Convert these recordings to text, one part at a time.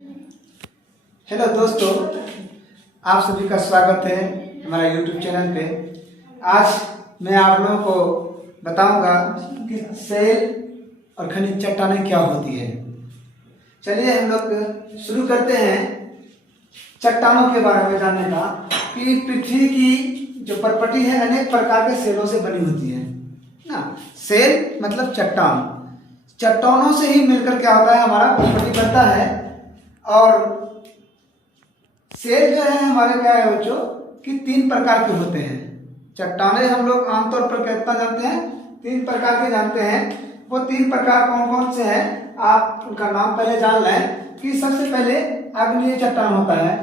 Hello दोस्तों, आप सभी का स्वागत है हमारा यूट्यूब चैनल पे। आज मैं आप लोगों को बताऊंगा कि शैल और खनिज चट्टानें क्या होती है। चलिए हम लोग शुरू करते हैं चट्टानों के बारे में जानने का कि पृथ्वी की जो परपटी है अनेक प्रकार के शैलों से बनी होती है ना। शैल मतलब चट्टान, चट्टानों से ही मिलकर क्या होता है हमारा परपटी बनता है। और शैल जो है हमारे क्या है बच्चों कि 3 प्रकार के होते हैं। चट्टानें हम लोग आमतौर पर कितना जानते हैं, 3 प्रकार के जानते हैं। वो 3 प्रकार कौन कौन से हैं, आप उनका नाम पहले जान लें। कि सबसे पहले आग्नेय चट्टान होता है,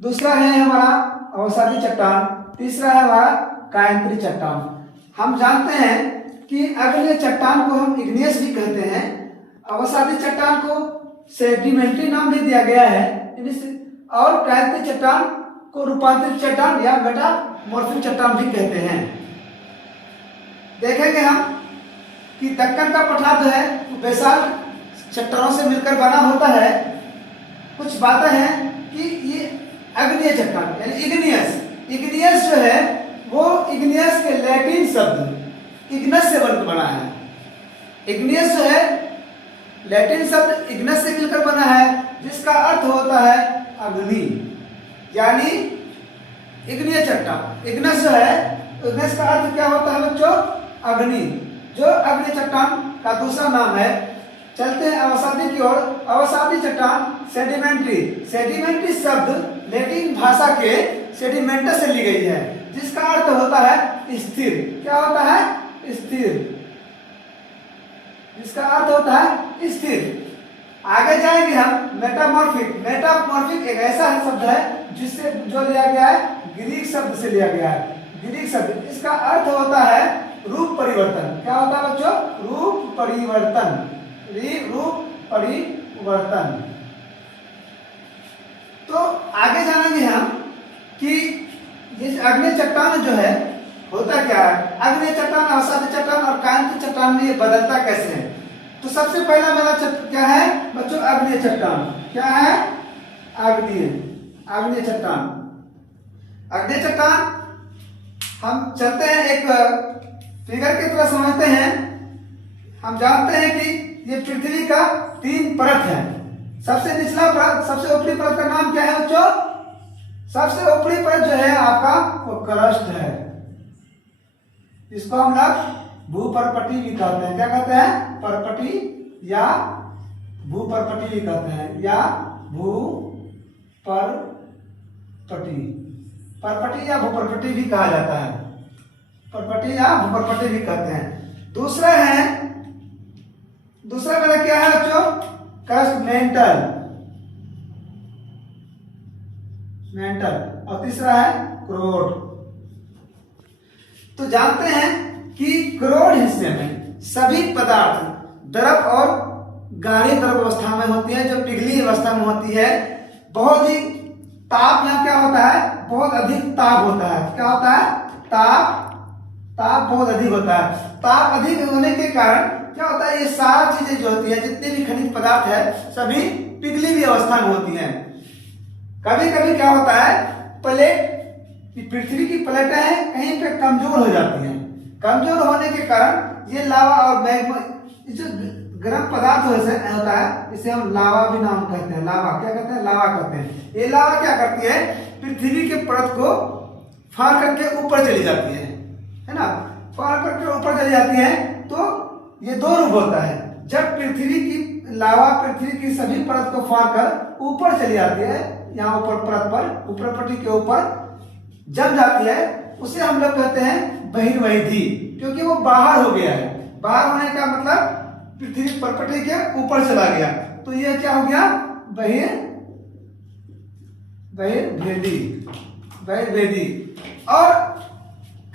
दूसरा है हमारा अवसादी चट्टान, तीसरा है हमारा कायांतरी चट्टान। हम जानते हैं कि आग्नेय चट्टान को हम इग्नियस भी कहते हैं, अवसादी चट्टान को सेडिमेंट्री नाम भी दिया गया है, और कायांतरी चट्टान को रूपांतरित चट्टान या मेटामॉर्फिक चट्टान भी कहते हैं। देखेंगे हम कि दक्कन का पठार जो है वो बेसाल्ट चट्टानों से मिलकर बना होता है। कुछ बातें हैं कि ये आग्नेय चट्टान यानी इग्नियस जो है वो इग्नियस के लैटिन शब्द इग्नस से बनकर बना है। इग्नियस जो है लैटिन शब्द इग्नस से मिलकर बना है, जिसका अर्थ होता है अग्नि, यानी इग्निय चट्टान। इग्नस जो है, इग्नस का अर्थ क्या होता है बच्चों, अग्नि, जो अग्नि चट्टान का दूसरा नाम है। चलते हैं अवसादी की ओर। अवसादी चट्टान सेडिमेंट्री शब्द लैटिन भाषा के सेडिमेंटस से ली गई है, जिसका अर्थ होता है स्थिर। क्या होता है, स्थिर, जिसका अर्थ होता है स्थिर। आगे जाएंगे हम मेटामॉर्फिक एक ऐसा शब्द है जिससे जो लिया गया है ग्रीक शब्द से लिया गया है। ग्रीक शब्द, इसका अर्थ होता है रूप परिवर्तन। क्या होता है बच्चों, रूप परिवर्तन। तो आगे जानेंगे हम कि ये आग्नेय चट्टान जो है होता क्या है। आग्नेय चट्टान, अवसादी चट्टान और कायांतरी चट्टान में ये बदलता कैसे है। तो सबसे पहला मेरा क्या है बच्चों, आग्नेय चट्टान। क्या है, आग्नेय चट्टान। आग्नेय चट्टान हम चलते हैं एक फिगर की तरह समझते हैं। हम जानते हैं कि ये पृथ्वी का 3 परत है। सबसे निचला परत, सबसे ऊपरी परत का नाम क्या है बच्चों, सबसे ऊपरी परत जो है आपका वो क्रस्ट है। इसको हम लोग भूपर्पटी भी कहते हैं। क्या कहते हैं, परपटी या भूपर्पटी भी कहते हैं, या परपटी या भूपर्पटी भी कहा जाता है। परपटी या भूपर्पटी भी कहते हैं। दूसरा मेरा क्या है बच्चों, क्रस्ट मेंटल, और तीसरा है क्रोड। तो जानते हैं कि क्रोड हिस्से में सभी पदार्थ द्रव और गाढ़ी द्रव अवस्था में होती है, जो पिघली अवस्था में होती है। बहुत ही ताप, यहाँ क्या होता है, बहुत अधिक ताप होता है। क्या होता है, ताप बहुत अधिक होता है। ताप अधिक होने के कारण क्या होता है, ये सारी चीजें जो होती है, जितने भी खनिज पदार्थ है, सभी पिघली हुई अवस्था में होती हैं। कभी कभी क्या होता है, पृथ्वी की प्लेटें हैं कहीं पे कमजोर हो जाती हैं। कमजोर होने के कारण ये लावा और मैग्मा, जो गर्म पदार्थ होता है, इसे हम लावा भी नाम कहते हैं। लावा क्या कहते हैं, लावा कहते हैं। ये लावा क्या करती है, पृथ्वी के परत को फाड़ करके ऊपर चली जाती है ना। फाड़ करके ऊपर चली जाती है तो ये 2 रूप होता है। जब पृथ्वी की लावा पृथ्वी की सभी परत को फाड़ कर ऊपर चली जाती है, यहाँ ऊपर परत पर, ऊपर पट्टी के ऊपर जम जाती है, उसे हम लोग कहते हैं बहिर्वेधी, क्योंकि वो बाहर हो गया है। बाहर होने का मतलब पृथ्वी परपटी के ऊपर चला गया, तो ये क्या हो गया, बहिर्वेधी। और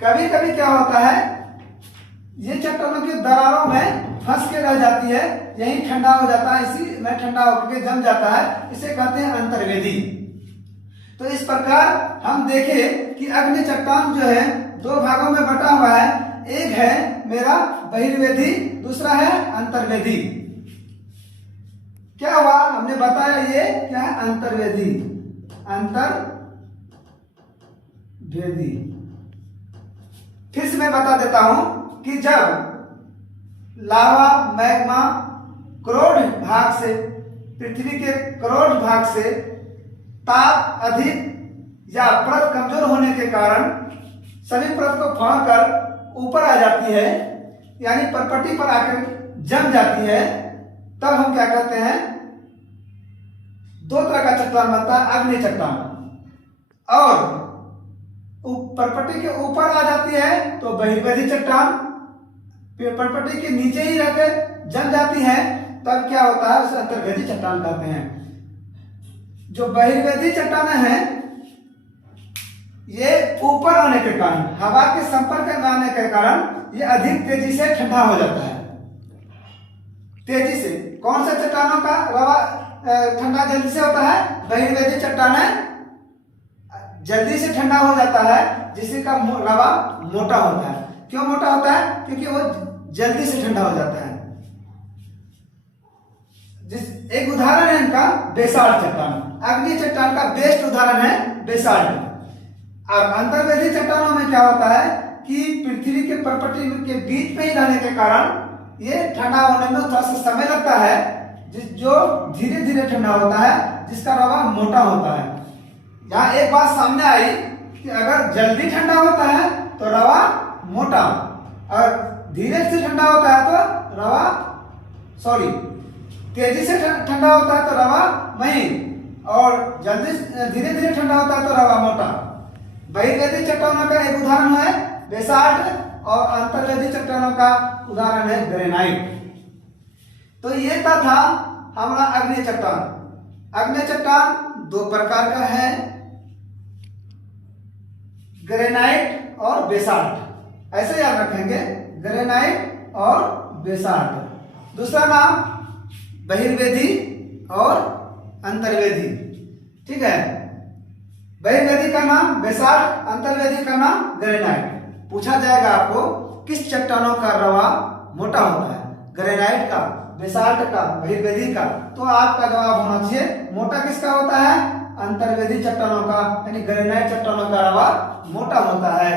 कभी कभी क्या होता है, ये चट्टानों की दरारों में फंस के रह जाती है, यही ठंडा हो जाता है, इसी में ठंडा होकर जम जाता है, इसे कहते हैं अंतर्वेदी। तो इस प्रकार हम देखें कि अग्नि चट्टान जो है 2 भागों में बटा हुआ है। एक है मेरा बहिर्वेदी, दूसरा है अंतर्वेदी। क्या हुआ, हमने बताया ये अंतर्वेदी। अंतर्वेदी। फिर से मैं बता देता हूं कि जब लावा मैग्मा करोड़ भाग से, पृथ्वी के करोड़ भाग से ताप अधिक या परत कमजोर होने के कारण सभी परत को फाड़कर ऊपर आ जाती है, यानी परपटी पर आकर जम जाती है, तब हम क्या कहते हैं, दो तरह का चट्टान बनता है, अग्नि चट्टान। और परपटी के ऊपर आ जाती है तो बहिर्वेदी चट्टान, परपटी के नीचे ही रहकर जम जाती है, तब क्या होता है, उसे अंतर्वेदी चट्टान कहते हैं। जो बहिर्वेदी चट्टानें हैं ये ऊपर आने के कारण, हवा के संपर्क में आने के कारण ये अधिक तेजी से ठंडा हो जाता है। तेजी से कौन सा चट्टानों का रवा ठंडा जल्दी से होता है, बहिर्वेदी चट्टानें जल्दी से ठंडा हो जाता है, जिससे का रवा मोटा होता है। क्यों मोटा होता है, क्योंकि वो जल्दी से ठंडा हो जाता है। एक उदाहरण है इनका बेसाल्ट चट्टान, अग्नि चट्टान का बेस्ट उदाहरण है बेसाल्ट। और अंतर्वेदी चट्टानों में क्या होता है कि पृथ्वी के परपटी के बीच में ही रहने के कारण ये ठंडा होने में थोड़ा सा समय लगता है, जो धीरे धीरे ठंडा होता है, जिसका रवा मोटा होता है। यहाँ एक बात सामने आई कि अगर जल्दी ठंडा होता है तो रवा मोटा, और धीरे से ठंडा होता है तो तेजी से ठंडा होता है तो रवा महीन, और जल्दी धीरे धीरे ठंडा होता है तो रवा मोटा। बहिर्वेदी चट्टानों का एक उदाहरण है बेसाल्ट, और अंतर्वेदी चट्टानों का उदाहरण है ग्रेनाइट। तो ये था हमारा अग्नि चट्टान। अग्नि चट्टान दो प्रकार का है, ग्रेनाइट और बेसाल्ट, ऐसे याद रखेंगे, ग्रेनाइट और बेसाल्ट। दूसरा नाम बहिर्वेदी और अंतर्वेदी, ठीक है। बहिर्वेदी का नाम बेसाल्ट, अंतर्वेदी का नाम ग्रेनाइट। पूछा जाएगा आपको किस चट्टानों का रवा मोटा होता है, ग्रेनाइट का, बेसाल्ट का, बहिर्वेदी का, तो आपका जवाब होना चाहिए मोटा किसका होता है, अंतर्वेदी चट्टानों का, यानी ग्रेनाइट चट्टानों का रवा मोटा होता है,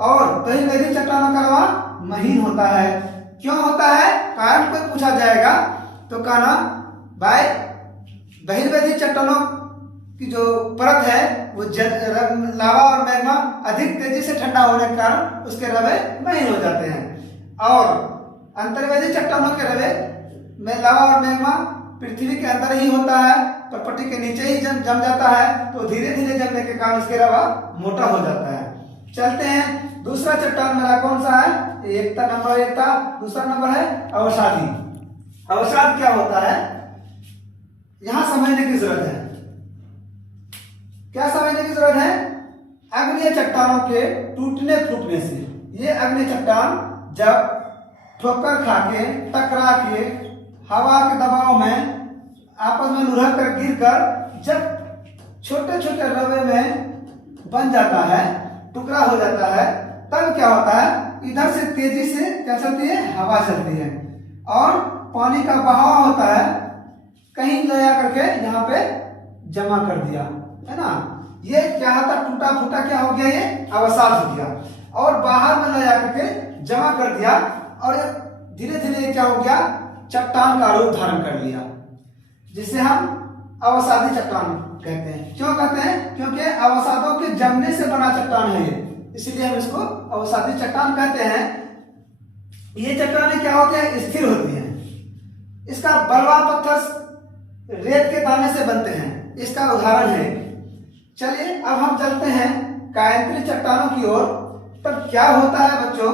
और बहिर्वेदी चट्टानों का रवा महीन होता है। क्यों होता है, कारण कोई पूछा जाएगा तो कहना भाई बहिर्वेदी चट्टानों की जो परत है वो लावा और मैग्मा अधिक तेजी से ठंडा होने के कारण उसके रवे महीन हो जाते हैं, और अंतर्वेदी चट्टानों के रवे में लावा और मैग्मा पृथ्वी के अंदर ही होता है, परपटी के नीचे ही जम जाता है, तो धीरे धीरे जमने के कारण उसके रवा मोटा हो जाता है। चलते हैं, दूसरा चट्टान मेरा कौन सा है, एक नंबर एक था, दूसरा नंबर है अवसादी। अवसाद क्या होता है, यहां समझने की जरूरत है। क्या समझने की जरूरत है, अग्नि चट्टानों के टूटने फूटने से, ये अग्नि चट्टान जब ठोकर खा के, टकरा के, हवा के दबाव में आपस में लुढ़क कर गिर कर जब छोटे छोटे रवे में बन जाता है, टुकड़ा हो जाता है, तब क्या होता है, इधर से तेजी से क्या चलती है, हवा चलती है, और पानी का बहाव होता है, कहीं ले जा करके यहाँ पे जमा कर दिया, है ना। ये क्या होता, टूटा फूटा क्या हो गया, ये अवसाद हो गया, और बाहर में ले जा करके जमा कर दिया, और धीरे धीरे क्या हो गया, चट्टान का रूप धारण कर लिया, जिसे हम अवसादी चट्टान कहते हैं। क्यों कहते हैं, क्योंकि अवसादों के जमने से बना चट्टान है ये, इसलिए हम इसको अवसादी चट्टान कहते हैं। ये चट्टानें क्या होती है, स्थिर होती हैं। इसका बलवा पत्थर रेत के दाने से बनते हैं, इसका उदाहरण है। चलिए अब हम चलते हैं कायंत्री चट्टानों की ओर। पर क्या होता है बच्चों,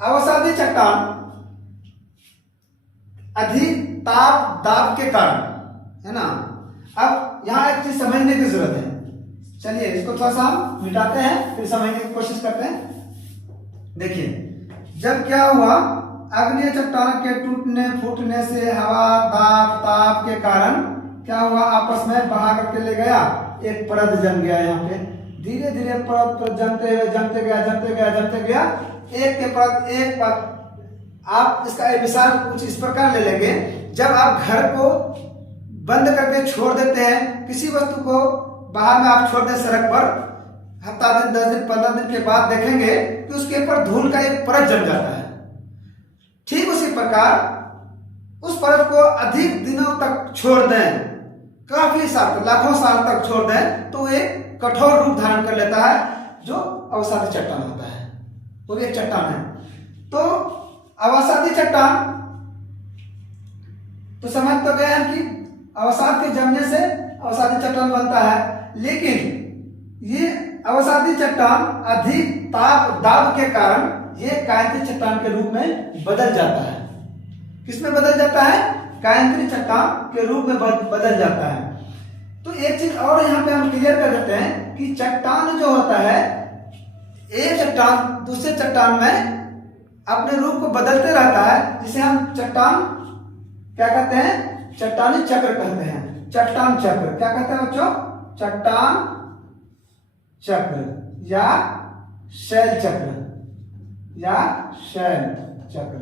अवसादी चट्टान अधिक ताप दाब के कारण, है ना। अब यहाँ एक चीज समझने की जरूरत है, चलिए इसको थोड़ा सा हम मिटाते हैं, फिर समझने की कोशिश करते हैं। देखिए, जब क्या हुआ, अग्नि चट्टान के टूटने फूटने से हवा दाब ताप के कारण क्या हुआ, आपस में बहा करके ले गया, एक परत जम गया। यहाँ पे धीरे धीरे परत जमते गया, एक के परत एक परत। आप इसका विचार कुछ इस प्रकार ले लेंगे, जब आप घर को बंद करके छोड़ देते हैं, किसी वस्तु को बाहर में आप छोड़ दें सड़क पर, हफ्ता दिन 10 दिन 15 दिन के बाद देखेंगे कि उसके ऊपर धूल का एक परत जम जाता है। ठीक उसी प्रकार उस परत को अधिक दिनों तक छोड़ दें, काफी साल लाखों साल तक छोड़ दें, तो एक कठोर रूप धारण कर लेता है जो अवसादी चट्टान होता है, वो भी एक चट्टान है। तो अवसादी चट्टान तो समझ तो गए हैं कि अवसाद के जमने से अवसादी चट्टान बनता है, लेकिन ये अवसादी चट्टान अधिक ताप दाब के कारण ये कायांतरित चट्टान के रूप में बदल जाता है। किसमें बदल जाता है? कायांतरित चट्टान के रूप में बदल जाता है। तो एक चीज और यहाँ पे हम क्लियर कर देते हैं कि चट्टान जो होता है, एक चट्टान दूसरे चट्टान में अपने रूप को बदलते रहता है, जिसे हम चट्टान क्या कहते हैं? चट्टानी चक्र कहते हैं। चट्टान चक्र क्या कहते हैं बच्चों? चट्टान चक्र या शैल चक्र या शैल चक्र।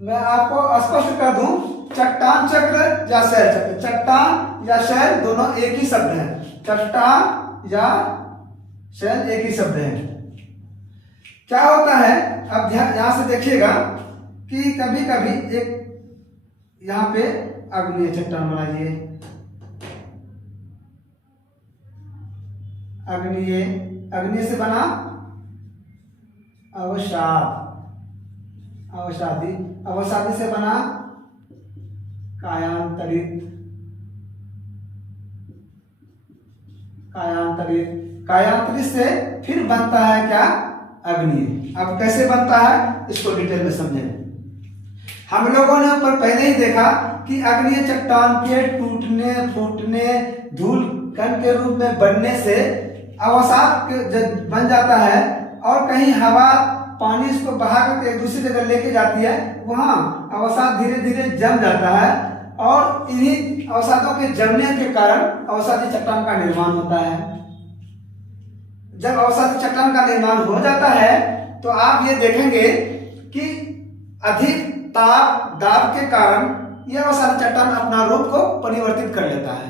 मैं आपको स्पष्ट कर दूं, चट्टान चक्र या शैल चक्र, चट्टान या शैल दोनों एक ही शब्द हैं। चट्टान या शैल एक ही शब्द है। क्या होता है, अब यहां से देखिएगा कि कभी कभी एक यहां पे अग्नीय चट्टान बनाइए, अग्नीय से बना अवसादी से बना कायांतरित से फिर बनता है क्या? अग्नि। अब कैसे बनता है इसको डिटेल में समझें। हम लोगों ने ऊपर पहले ही देखा कि अग्नीय चट्टान के टूटने फूटने धूल कण के रूप में बनने से अवसाद बन जाता है, और कहीं हवा पानी इसको बहा करके एक दूसरी जगह लेके जाती है, वहां अवसाद धीरे धीरे जम जाता है, और इन्हीं अवसादों के जमने के कारण अवसादी चट्टान का निर्माण होता है। जब अवसादी चट्टान का निर्माण हो जाता है तो आप ये देखेंगे कि अधिक ताप दाब के कारण यह अवसादी चट्टान अपना रूप को परिवर्तित कर लेता है।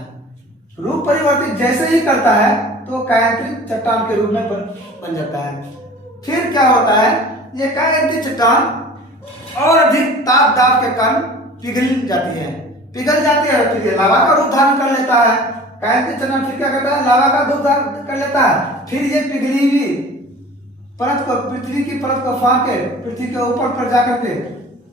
रूप परिवर्तित जैसे ही करता है तो कायांतरित चट्टान के रूप में बन जाता है। फिर क्या होता है, ये कायांतरित चट्टान और अधिक ताप दाब के कारण पिघल जाती है, फिर ये लावा का रूप धारण कर लेता है। कायांतरित चट्टान फिर क्या करता है? लावा का रूप धारण कर लेता है। फिर ये पिघली हुई परत को, पृथ्वी की परत को फाड़ के पृथ्वी के ऊपर पर जाकर के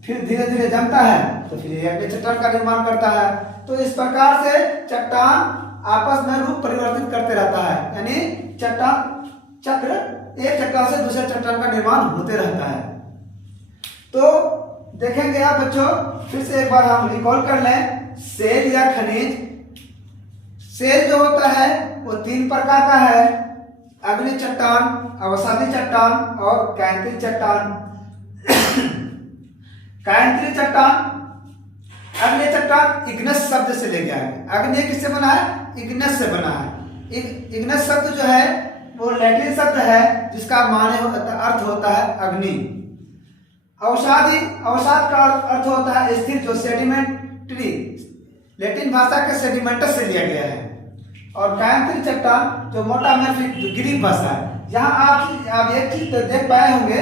फिर धीरे धीरे जमता है, तो फिर ये अगले चट्टान का निर्माण करता है। तो इस प्रकार से चट्टान आपस में रूप परिवर्तित करते रहता है, यानी चट्टान चक्र एक चट्टान से दूसरे चट्टान का निर्माण होते रहता है। तो देखेंगे आप बच्चों, फिर से एक बार हम रिकॉल कर लें। शैल या खनिज, शैल जो होता है वो 3 प्रकार का है: अग्नि चट्टान, अवसादी चट्टान और कायांतरित चट्टान। कायांतरित चट्टान, अग्नि चट्टान इग्नस शब्द से लेके आए। अग्नि किससे बना है? इग्नस से बना है। इग्नस शब्द जो है वो लैटिन शब्द है जिसका अर्थ होता है अग्नि। अवसाद का अर्थ होता है स्थिर, जो सेडिमेंट्री, लैटिन भाषा के सेडिमेंटस से लिया गया है। और कायांतरित चट्टान जो मेटामॉर्फिक, जो ग्रीक भाषा है। यहाँ आप एक चीज तो देख पाए होंगे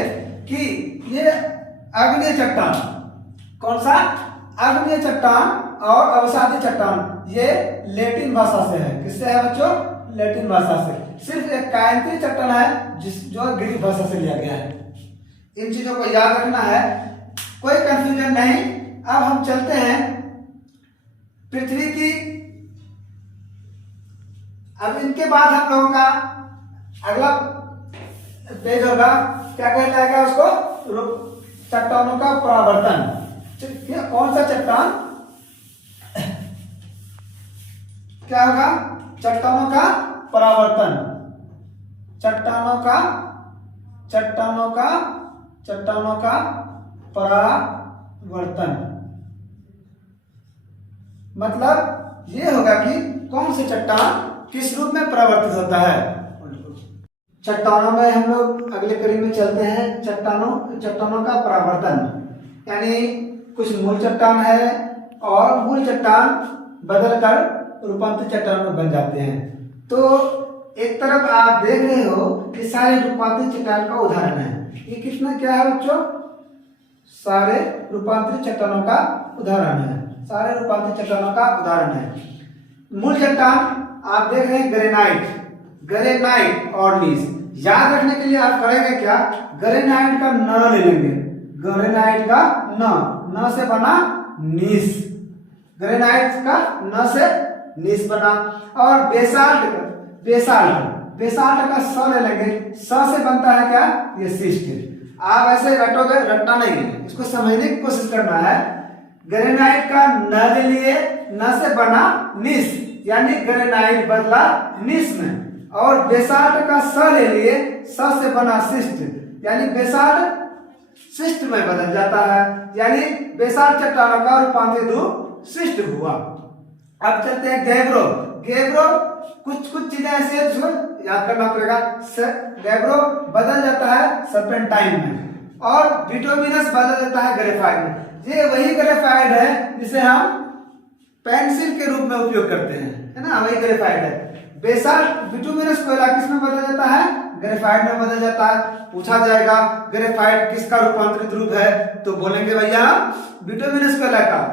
कि ये अग्नि चट्टान, कौन सा? अग्नि चट्टान और अवसादी चट्टान, ये लैटिन भाषा से है। किससे है बच्चों? लैटिन भाषा से। सिर्फ एक कायांतरित चट्टान है जो ग्रीक भाषा से लिया गया है। इन चीजों को याद रखना है, कोई कंफ्यूजन नहीं। अब हम चलते हैं पृथ्वी की। अब इनके बाद हम लोगों का अगला पेज होगा, क्या कहलाएगा उसको? चट्टानों का परावर्तन। कौन सा चट्टान? क्या होगा? चट्टानों का परावर्तन। चट्टानों का परावर्तन मतलब ये होगा कि कौन से चट्टान किस रूप में परिवर्तित होता है। चट्टानों में हम लोग अगले कड़ी में चलते हैं। चट्टानों का परावर्तन, यानी कुछ मूल चट्टान है, और मूल चट्टान बदलकर रूपांतरित चट्टान में बन जाते हैं। तो एक तरफ आप देख रहे हो कि सारे रूपांतरित चट्टान का उदाहरण है। ये कितना क्या है बच्चों? सारे रूपांतरित चट्टानों का उदाहरण है। सारे रूपांतरित चट्टानों का उदाहरण है। मूल चट्टान आप देख रहे हैं ग्रेनाइट, ग्रेनाइट और नीस। याद रखने के लिए आप करेंगे क्या? ग्रेनाइट का न ले लेंगे, ग्रेनाइट का न से बना नीस, ग्रेनाइट का न से नीस बना। और बेसाल्ट, बेसाल्ट का स ले लेंगे, स से बनता है क्या? ये शिस्ट। आप ऐसे रटोगे, रटना नहीं है, इसको समझने की कोशिश करना है। ग्रेनाइट का न ले लिए, न से बना नीस, यानी ग्रेनाइट बदला नीस में। और बेसाल्ट का स ले लिए, स से बना शिस्ट, यानी बेसाल्ट शिस्ट में बदल जाता है, यानी बेसाल्ट चट्टानों का रूपांतरित रूप शिस्ट हुआ। अब चलते हैं गैब्रो। गैब्रो कुछ चीजें ऐसी है जो याद करना पड़ेगा। गैब्रो बदल जाता है सर्पेंटाइन में, और बिटुमिनस बदल जाता है ग्रेफाइट में। ये वही ग्रेफाइट है जिसे हम पेंसिल के रूप में उपयोग करते हैं, है ना? वही ग्रेफाइट है। बेसाल्ट बिटुमिनस कोयला किसमें बदल जाता है? ग्रेफाइट में बदल जाता है। पूछा जाएगा ग्रेफाइट किसका रूपांतरित रूप है, तो बोलेंगे भैया बिटुमिनस कोयला का।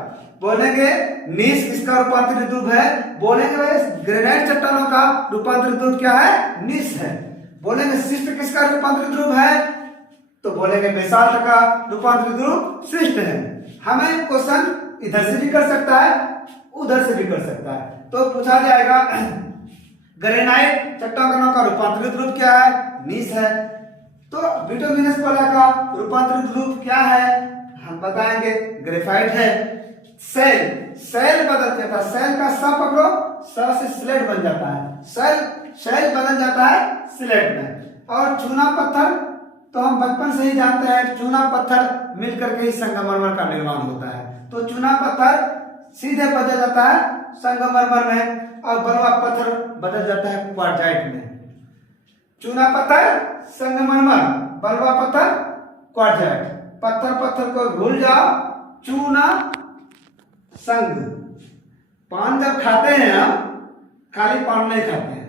बोलेंगे नीस किसका रूपांतरित रूप है, बोलेंगे भाई ग्रेनाइट चट्टानों का रूपांतरित रूप क्या है? नीस है। बोलेंगे शिस्ट किसका रूपांतरित रूप है, तो बोलेंगे बेसाल्ट का रूपांतरित रूप शिस्ट है। हमें क्वेश्चन इधर से भी कर सकता है, उधर से भी कर सकता है। तो पूछा जाएगा ग्रेनाइट चट्टानों का रूपांतरित रूप क्या है? नीस है। तो बिटुमिनस कोयला का रूपांतरित रूप क्या है, हम बताएंगे ग्रेफाइट है। सेल बदल जाता है, सेल का स पकड़ो, स से स्लेट बन जाता है, सेल बदल जाता है स्लेट में। और चूना पत्थर तो हम बचपन से ही जानते हैं, चूना पत्थर मिलकर के ही संगमरमर का निर्माण होता है। तो चूना पत्थर सीधे बदल जाता है संगमरमर में, और बलुआ पत्थर बदल जाता है क्वार्टजाइट में। चूना पत्थर संगमरमर, बलुआ पत्थर क्वार्टजाइट। पत्थर को भूल जाओ, चूना संग। पान जब खाते हैं हम, खाली पान नहीं खाते हैं,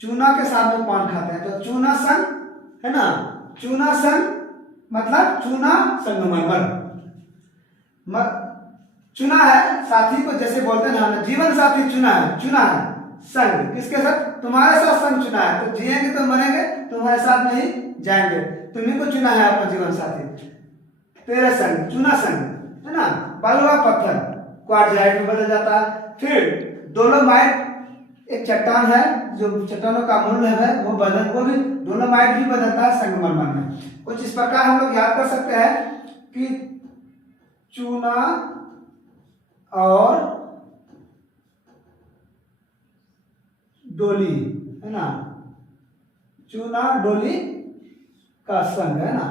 चूना के साथ में पान खाते हैं, तो चूना संग, है ना? चूना संग मतलब चूना संगमरमर। चुना है साथी को, जैसे बोलते हैं ना जीवन साथी चुना है संग। किसके साथ? तुम्हारे साथ संग चुना है, तो जिएंगे तो मरेंगे, तुम्हारे साथ नहीं जाएंगे। तुम्ही को चुना है अपना जीवन साथी, तेरे संग, चुना संग, है ना? बलुआ पत्थर क्वार्टजाइट में बदल जाता है। फिर डोलोमाइट एक चट्टान है जो चट्टानों का मूल है, वो भी डोलोमाइट भी बदलता है संगमरमर में। कुछ इस प्रकार हम लोग याद कर सकते हैं कि चूना और डोली, है ना? चूना डोली का संग, है ना?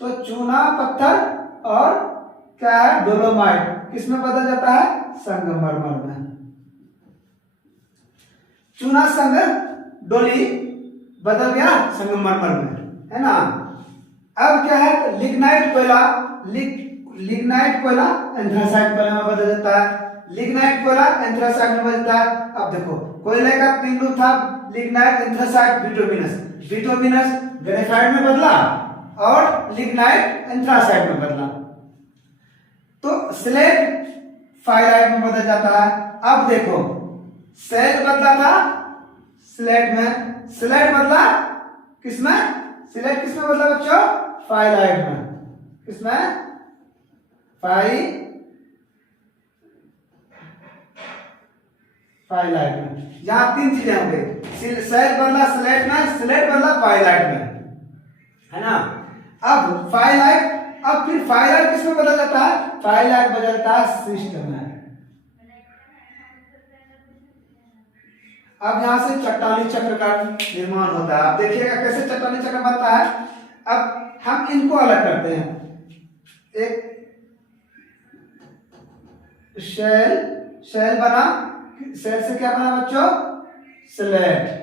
तो चूना पत्थर और क्या है? डोलोमाइट किसमें बदल जाता है? संगमरमर में। चूना संग डोली बदल गया संगमरमर में, है ना? अब क्या है? लिग्नाइट कोयला, लिग्नाइट कोयला एंथ्रासाइट कोयला में बदल जाता है। लिग्नाइट कोयला एंथ्रासाइट में बदलता है। अब देखो कोयले का तीन रूप था, lignite, anthracite, bituminous. Bituminous graphite में बदला और लिग्नाइट एंथ्रासाइट में बदला। तो स्लेट फाइलाइट में बदल जाता है। अब देखो सेल बदला था स्लेट में, स्लेट बदला किसमें? स्लेट किसमें बदला बच्चों? फाइलाइट में। किसमें? फाइलाइट में। यहां तीन चीजें हो गई, सेल बदला स्लेट में, स्लेट बदला फाइलाइट में, है ना? अब फाइलाइट, अब फिर फाइलाइट किसमें बदल जाता है? फाइलाइट बदलता है शिस्ट में। अब यहां से चट्टानी चक्र का निर्माण होता है। आप देखिएगा कैसे चट्टानी चक्र बनता है। अब हम इनको अलग करते हैं। एक शेल बना, शेल से क्या बना बच्चों? स्लेट।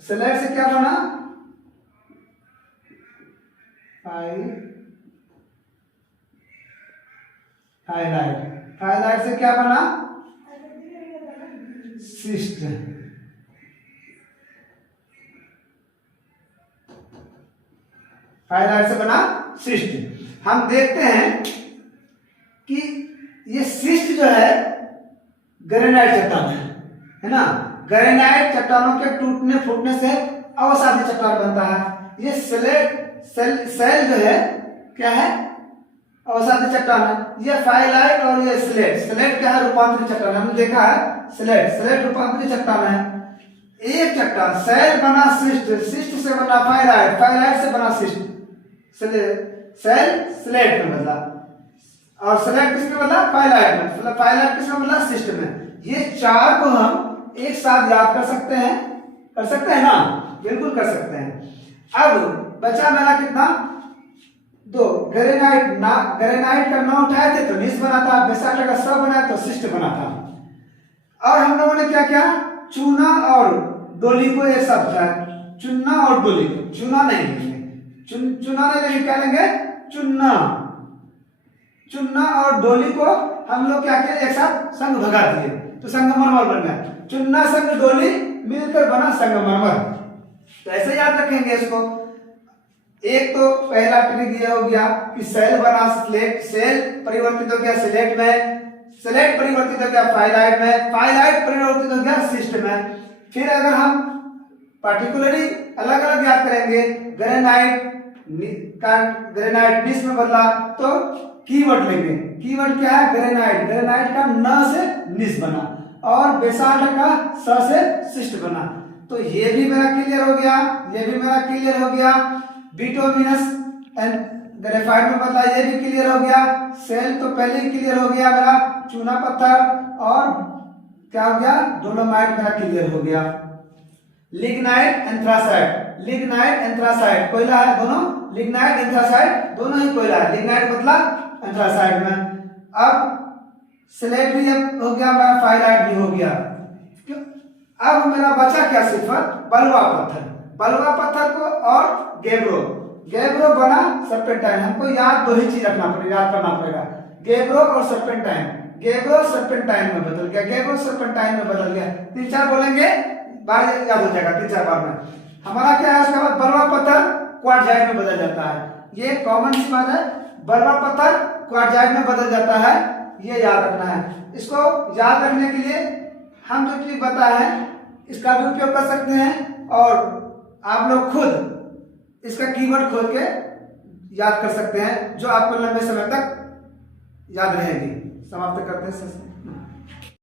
स्लेट से क्या बना? हाईलाइट। हाईलाइट से क्या बना? सिस्ट। हाईलाइट से बना सिस्ट। हम देखते हैं कि ये सिस्ट जो है ग्रेनाइट चट्टान है ना। ग्रेनाइट चट्टानों के टूटने फूटने से अवसादी चट्टान बनता है। ये सेल जो है क्या है? अवसादी चट्टान है। ये फाइलाइट और ये स्लेट क्या है? रूपांतरित चट्टान। हमने देखा है स्लेट रूपांतरित चट्टान है। एक चट्टान सेल बना सिस्ट, सिस्ट से बना फाइलाइट, फाइलाइट से बना सिस्ट, सेल स्लेट में बदला और स्लेट किसमें बदला? फाइलाइट में। मतलब फाइलाइट किसमें बदला? सिस्ट में। ये चार को हम एक साथ याद कर सकते हैं? कर सकते हैं ना? बिल्कुल कर सकते हैं। अब बचा मेरा कितना? 2। ग्रेनाइट का नाम उठाए थे तो निस बना था, बेसाल्ट का स बनाया तो सिस्ट बना था। और हम लोगों ने क्या किया? चूना और डोली को एक साथ उठाया। चुना और डोली को, चूना नहीं लेंगे, चुना नहीं लेंगे, क्या लेंगे? चुना और डोली को हम लोग क्या किए? एक साथ संग भगा दिए तो संगमरमर बन गया। चुना संग डोली मिलकर बना संगमरमर। तो ऐसे याद रखेंगे इसको। एक तो पहला ट्रिक ये हो गया कि सेल बना स्लेट, सेल परिवर्तित हो गया स्लेट में, स्लेट परिवर्तित हो गया फाइलाइट में, फाइलाइट परिवर्तित हो गया सिस्ट में। फिर अगर हम पार्टिकुलरली अलग अलग याद करेंगे, ग्रेनाइट निस में बदला तो कीवर्ड लेंगे। कीवर्ड क्या है? ग्रेनाइट। ग्रेनाइट का न से निस बना और बेसाल्ट का स से सिस्ट बना। तो ये भी मेरा क्लियर हो गया, ये भी मेरा क्लियर हो गया। बिटुमिनस एंड ग्रेफाइट में बदला, ये भी क्लियर हो गया। सेल तो पहले ही क्लियर हो गया मेरा, चूना पत्थर और क्या हो गया? डोलोमाइट मेरा क्लियर हो गया। लिग्नाइट एंथ्रासाइट, लिग्नाइट एंथ्रासाइट कोयला है दोनों, लिग्नाइट एंथ्रासाइट दोनों ही कोयला है। लिग्नाइट बदला एंथ्रासाइट में। अब स्लेट भी हो गया मेरा, फाइलाइट भी हो गया। अब मेरा बचा क्या? सिर्फ बलुआ पत्थर। बलुआ पत्थर को और गेब्रो बना सर्पेंटाइन। हमको याद 2 ही चीज रखना पड़ेगा, याद करना पड़ेगा। गेब्रो और सर्पेंटाइन, गेब्रो सर्पेंटाइन में बदल गया, गेब्रो सर्पेंटाइन में बदल गया। 3-4 बोलेंगे, बार याद हो जाएगा 3-4 बार में। हमारा क्या है? उसके बाद बलुआ पत्थर क्वार्टजाइट में बदल जाता है। ये कॉमन सी बात है, बलुआ पत्थर क्वार्टजाइट में बदल जाता है, ये याद रखना है। इसको याद रखने के लिए हम जो चीज बताए हैं इसका भी उपयोग कर सकते हैं और आप लोग खुद इसका कीवर्ड खोल के याद कर सकते हैं जो आपको लंबे समय तक याद रहेगी। समाप्त करते हैं।